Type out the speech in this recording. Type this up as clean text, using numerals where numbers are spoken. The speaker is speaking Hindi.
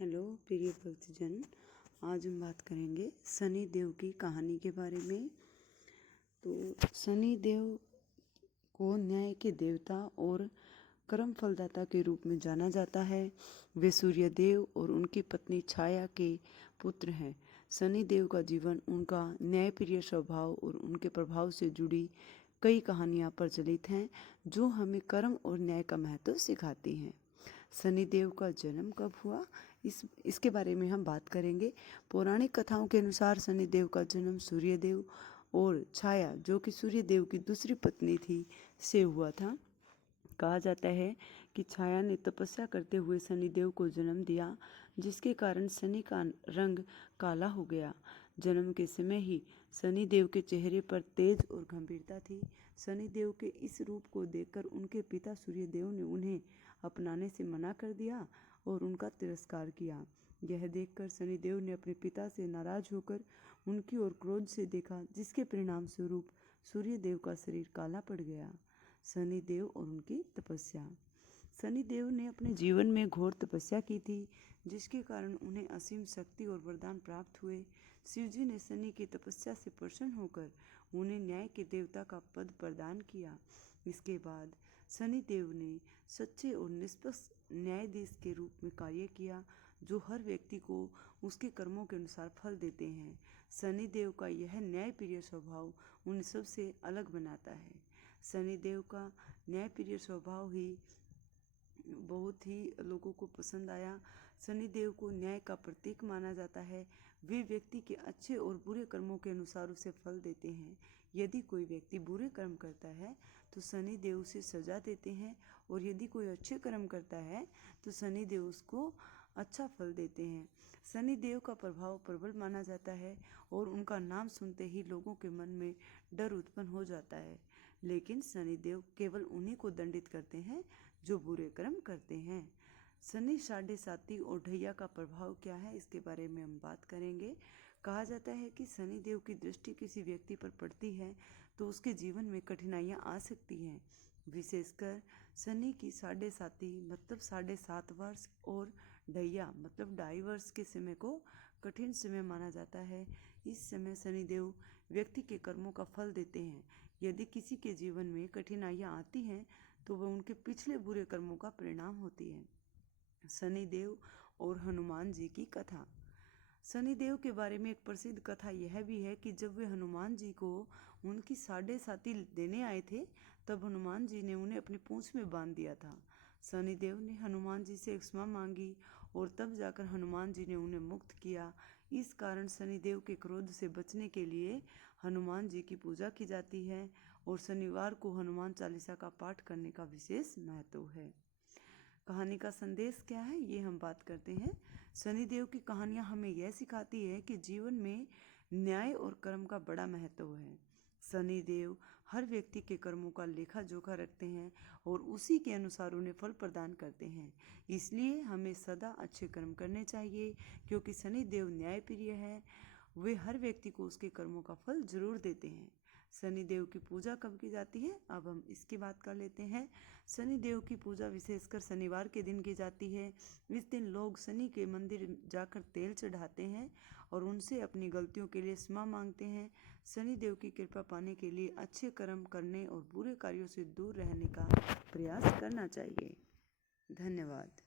हेलो प्रिय भक्तजन, आज हम बात करेंगे शनि देव की कहानी के बारे में। तो शनि देव को न्याय के देवता और कर्म फलदाता के रूप में जाना जाता है। वे सूर्य देव और उनकी पत्नी छाया के पुत्र हैं। शनि देव का जीवन, उनका न्यायप्रिय स्वभाव और उनके प्रभाव से जुड़ी कई कहानियाँ प्रचलित हैं जो हमें कर्म और न्याय का महत्व सिखाती हैं। शनि देव का जन्म कब हुआ, इसके बारे में हम बात करेंगे। पौराणिक कथाओं के अनुसार शनि देव का जन्म सूर्य देव और छाया, जो कि सूर्य देव की दूसरी पत्नी थी, से हुआ था। कहा जाता है कि छाया ने तपस्या करते हुए शनि देव को जन्म दिया, जिसके कारण शनि का रंग काला हो गया। जन्म के समय ही शनि देव के चेहरे पर तेज और गंभीरता थी। शनि देव के इस रूप को देखकर उनके पिता सूर्य देव ने उन्हें अपनाने से मना कर दिया और उनका तिरस्कार किया। यह देखकर शनि देव ने अपने पिता से नाराज होकर उनकी ओर क्रोध से देखा, जिसके परिणाम स्वरूप सूर्य देव का शरीर काला पड़ गया। शनि देव और उनकी तपस्या। शनि देव ने अपने जीवन में घोर तपस्या की थी, जिसके कारण उन्हें असीम शक्ति और वरदान प्राप्त हुए। शिवजी ने शनि की तपस्या से प्रसन्न होकर उन्हें न्याय के देवता का पद प्रदान किया। इसके बाद शनि देव ने सच्चे और निष्पक्ष न्यायाधीश के रूप में कार्य किया, जो हर व्यक्ति को उसके कर्मों के अनुसार फल देते हैं। शनि देव का यह न्यायप्रिय स्वभाव उन्हें सबसे अलग बनाता है। शनि देव का न्यायप्रिय स्वभाव ही बहुत ही लोगों को पसंद आया। शनि देव को न्याय का प्रतीक माना जाता है। वे व्यक्ति के अच्छे और बुरे कर्मों के अनुसार उसे फल देते हैं। यदि कोई व्यक्ति बुरे कर्म करता है तो शनि देव उसे सजा देते हैं, और यदि कोई अच्छे कर्म करता है तो शनि देव उसको अच्छा फल देते हैं। शनि देव का प्रभाव प्रबल माना जाता है और उनका नाम सुनते ही लोगों के मन में डर उत्पन्न हो जाता है। लेकिन शनि देव केवल उन्हीं को दंडित करते हैं जो बुरे कर्म करते हैं। शनि साढ़े साती और ढैया का प्रभाव क्या है, इसके बारे में हम बात करेंगे। कहा जाता है कि शनि देव की दृष्टि किसी व्यक्ति पर पड़ती है तो उसके जीवन में कठिनाइयाँ आ सकती हैं। विशेषकर शनि की साढ़े साती मतलब 7.5 वर्ष और ढैया मतलब 2.5 वर्ष के समय को कठिन समय माना जाता है। इस समय शनि देव व्यक्ति के कर्मों का फल देते हैं। यदि किसी के जीवन में कठिनाइयाँ आती हैं तो वह उनके पिछले बुरे कर्मों का परिणाम होती है। शनि देव और हनुमान जी की कथा। शनि देव के बारे में एक प्रसिद्ध कथा यह भी है कि जब वे हनुमान जी को उनकी साढ़े साती देने आए थे, तब हनुमान जी ने उन्हें अपनी पूंछ में बांध दिया था। शनि देव ने हनुमान जी से क्षमा मांगी और तब जाकर हनुमान जी ने उन्हें मुक्त किया। इस कारण शनि देव के क्रोध से बचने के लिए हनुमान जी की पूजा की जाती है और शनिवार को हनुमान चालीसा का पाठ करने का विशेष महत्व है। कहानी का संदेश क्या है, ये हम बात करते हैं। शनि देव की कहानियाँ हमें यह सिखाती है कि जीवन में न्याय और कर्म का बड़ा महत्व है। शनि देव हर व्यक्ति के कर्मों का लेखा जोखा रखते हैं और उसी के अनुसार उन्हें फल प्रदान करते हैं। इसलिए हमें सदा अच्छे कर्म करने चाहिए, क्योंकि शनि देव न्यायप्रिय है। वे हर व्यक्ति को उसके कर्मों का फल जरूर देते हैं। शनि देव की पूजा कब की जाती है, अब हम इसकी बात कर लेते हैं। शनि देव की पूजा विशेषकर शनिवार के दिन की जाती है। इस दिन लोग शनि के मंदिर जाकर तेल चढ़ाते हैं और उनसे अपनी गलतियों के लिए क्षमा मांगते हैं। शनि देव की कृपा पाने के लिए अच्छे कर्म करने और बुरे कार्यों से दूर रहने का प्रयास करना चाहिए। धन्यवाद।